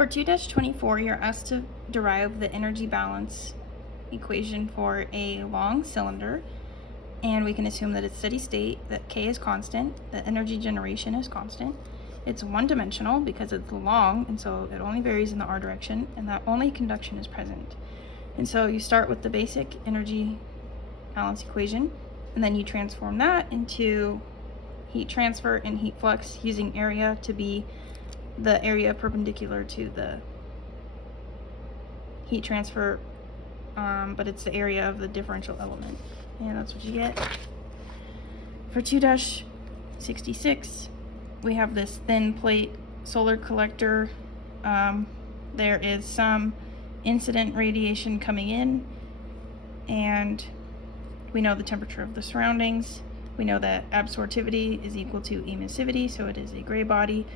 For 2-24, you're asked to derive the energy balance equation for a long cylinder, and we can assume that it's steady state, that K is constant, that energy generation is constant. It's one-dimensional because it's long, and so it only varies in the r direction, and that only conduction is present. And so you start with the basic energy balance equation, and then you transform that into heat transfer and heat flux using area to be the area perpendicular to the heat transfer, but it's the area of the differential element, and that's what you get. For 2-66, we have this thin plate solar collector. There is some incident radiation coming in, and we know the temperature of the surroundings. We know that absorptivity is equal to emissivity, so it is a gray body.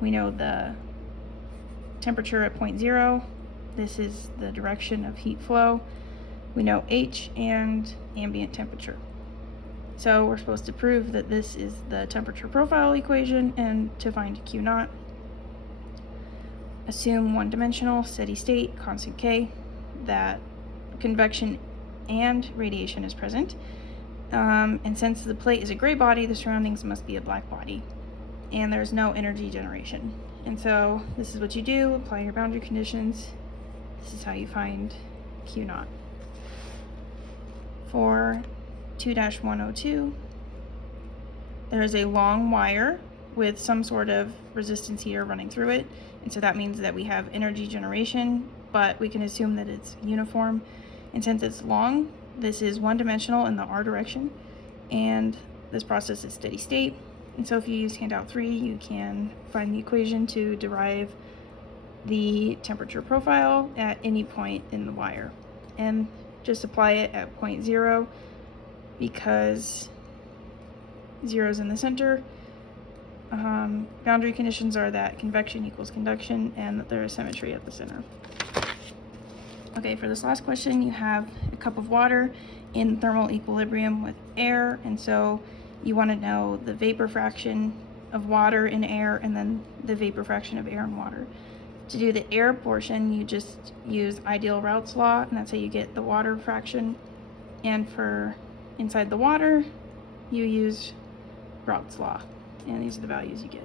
We know the temperature at point 0. This is the direction of heat flow. We know H and ambient temperature. So we're supposed to prove that this is the temperature profile equation and to find Q naught. Assume one-dimensional, steady state, constant K, that convection and radiation is present. And since the plate is a gray body, the surroundings must be a black body, and there's no energy generation. And so this is what you do, apply your boundary conditions. This is how you find Q naught. For 2-102, there is a long wire with some sort of resistance heater running through it, and so that means that we have energy generation, but we can assume that it's uniform. And since it's long, this is one-dimensional in the r direction, and this process is steady state. And so if you use handout 3, you can find the equation to derive the temperature profile at any point in the wire, and just apply it at point 0 because 0 is in the center. Boundary conditions are that convection equals conduction and that there is symmetry at the center. Okay, for this last question, you have a cup of water in thermal equilibrium with air, and so you want to know the vapor fraction of water in air and then the vapor fraction of air in water. To do the air portion, you just use ideal Raoult's law, and that's how you get the water fraction. And for inside the water, you use Raoult's law, and these are the values you get.